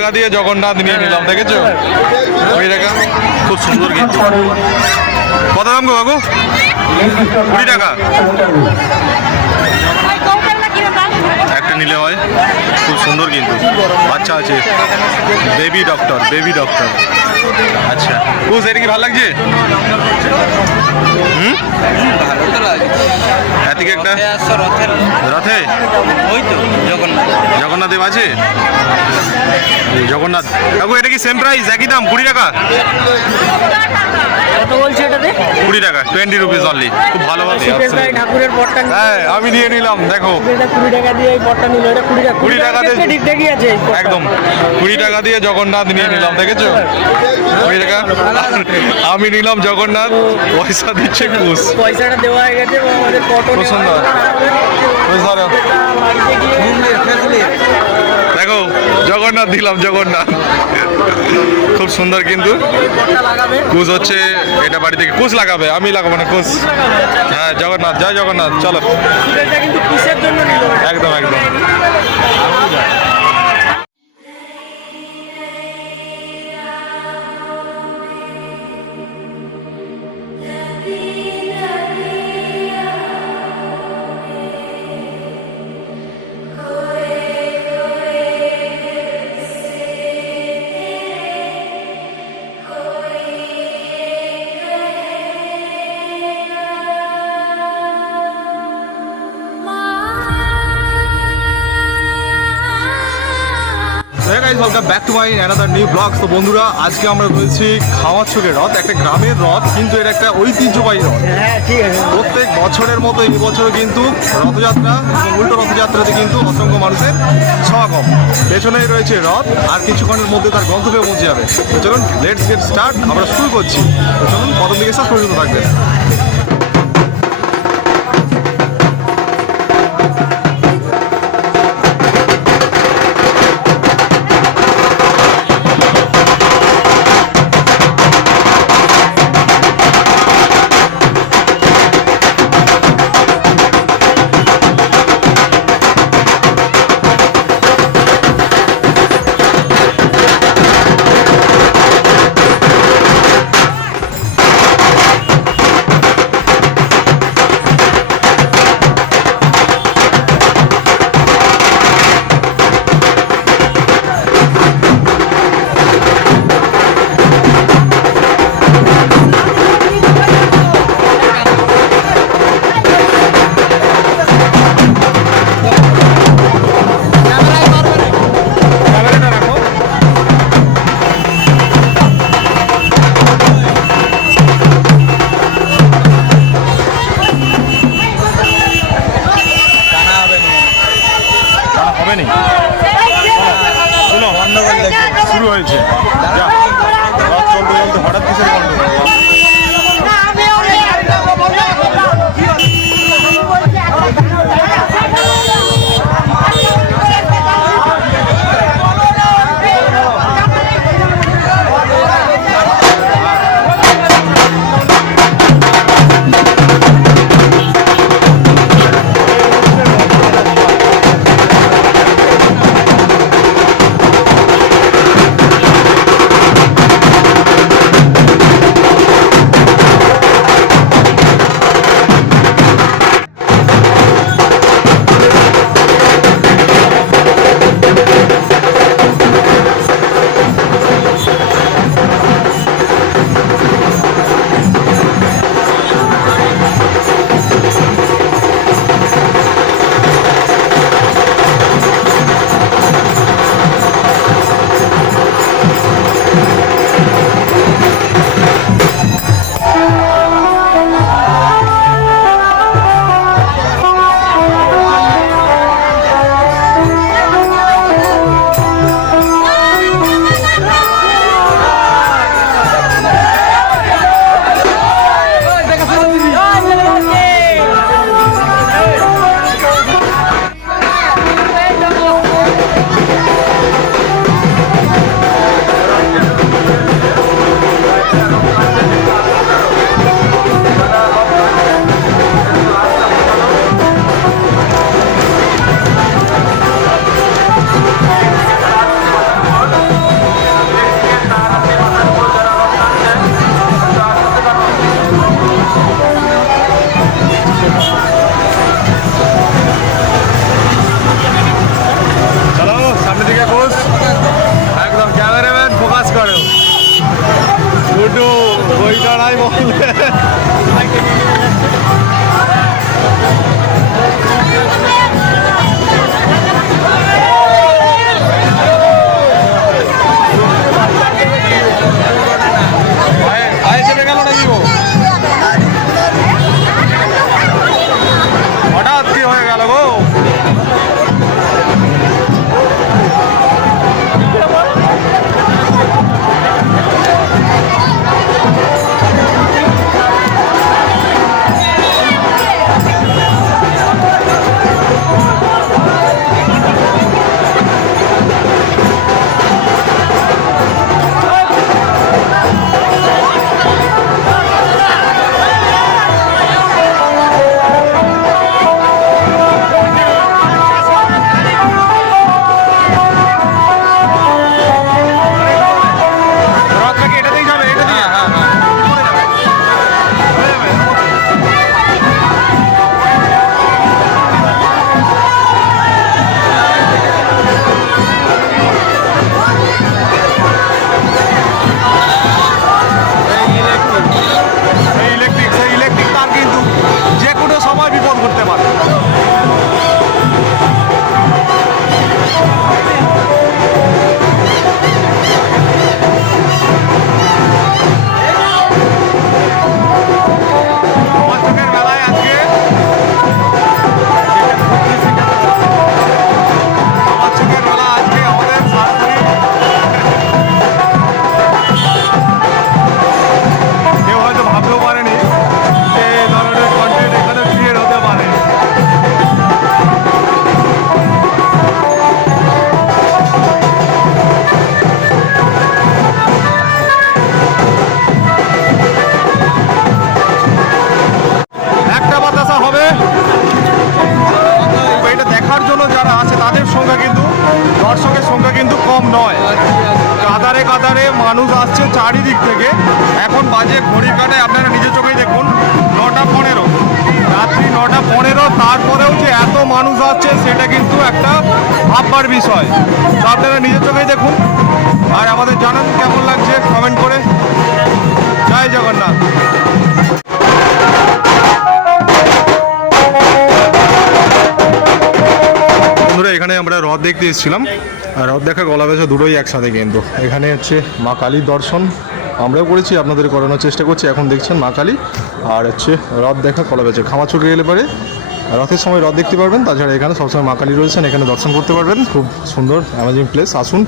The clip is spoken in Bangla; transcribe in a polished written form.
টাকা দিয়ে জগন্নাথ নিয়ে নিলাম, দেখেছো? 20 টাকা, খুব সুন্দর কিন্তু। কত দাম গো কাকু? 20 টাকা একটা নিলে হয়, খুব সুন্দর কিন্তু। বাচ্চা আছে, বেবি ডক্টর, বেবি ডক্টর। আচ্ছা বুঝ, এটা কি ভালো লাগছে? এদিকে একটা রথে জগন্নাথ দেব আছে। জগন্নাথ কাকু, এটা কি সেম প্রাইস, একই দাম? 20 টাকা। কত বলছে এটাতে? 20 টাকা, 20 রুপিস অনলি। খুব ভালো ভালো ঠাকুরের পটটা। হ্যাঁ আমি নিয়ে নিলাম, দেখো 20 টাকা দিয়ে এই পটটা নিল। এটা 20 টাকা। 20 টাকা দিয়ে ঠিকঠাকই আছে একদম। 20 টাকা দিয়ে জগন্নাথ নিয়ে নিলাম, দেখেছো? 20 টাকা আমি নিলাম জগন্নাথ, পয়সা দিচ্ছে কুশ। পয়সাটা দেওয়া হয়ে গেছে এবং আমাদের পটও খুব সুন্দর। দেখো জগন্নাথ দিলাম, জগন্নাথ খুব সুন্দর কিন্তু। কুশ হচ্ছে এটা, বাড়ি থেকে কুশ লাগাবে, আমি লাগাবো না কুশ। হ্যাঁ জগন্নাথ, জয় জগন্নাথ। চলো, কিন্তু কিসের জন্য নিল? একদম একদম। Welcome back to my another new blog. তো বন্ধুরা, আজকে আমরা রয়েছি খাওয়াচ্ছকের রথ, একটা গ্রামের রথ, কিন্তু এটা একটা ঐতিহ্যবাহী রথ। হ্যাঁ ঠিক আছে। প্রত্যেক বছরের মতো এই বছরও কিন্তু রথযাত্রা এবং উল্টো রথযাত্রাতে কিন্তু অসংখ্য মানুষের সমাগম। পেছনেই রয়েছে রথ, আর কিছুক্ষণের মধ্যে তার গন্তব্যে পৌঁছে যাবে। তো চলুন লেটস গেট স্টার্ট, আমরা শুরু করছি। তো চলুন প্রথম দিকে শেষ পর্যন্ত থাকবেন। জড়াই বলে সবাইকে নিয়ে চলে যাচ্ছে। আয় চেপে গেল নাকি ও হঠাৎ কি হয়ে গেল গো রথটা কি এটাতেই যাবে এটা দিয়ে পরে যাবে হয়ে যাবে সেই ইলেকট্রিক তার কিন্তু যে কোনো সময় বিপদ করতে পারে আমার চোখের মেলায় আজকে আমার চোখের মেলা আজকে আমাদের সরাসরি কেউ হয়তো ভাবতেও পারেনি যে এই ধরনের কন্টেন্ট এখানে ক্রিয়েট হতে পারে একটা বাতাসা হবে এটা দেখার জন্য যারা আছে তাদের সংখ্যা কিন্তু দর্শকের সংখ্যা কিন্তু কম নয় কাতারে কাতারে মানুষ আসছে চারিদিক থেকে এখন বাজে ঘড়ি কাটায় আপনারা নিজের চোখেই দেখুন 9:15 রাত্রি 9:15 তারপরেও যে এত মানুষ আসছে সেটা কিন্তু একটা ভাববার বিষয় তো আপনারা নিজের চোখেই দেখুন আর আমাদের জানান কেমন লাগছে কমেন্ট করে জয় জগন্নাথ বন্ধুরা এখানে আমরা রথ দেখতে এসেছিলাম আর রথ দেখা গলা বেচা দুটোই একসাথে কিন্তু এখানে হচ্ছে মা কালীর দর্শন আমরাও করেছি আপনাদের করানোর চেষ্টা করছি এখন দেখছেন মা কালী আর হচ্ছে রথ দেখা কলা বেচা খামাচকে গেলে পরে রথের সময় রথ দেখতে পারবেন তাছাড়া এখানে সবসময় মা কালী রয়েছেন এখানে দর্শন করতে পারবেন খুব সুন্দর অ্যামেজিং প্লেস আসুন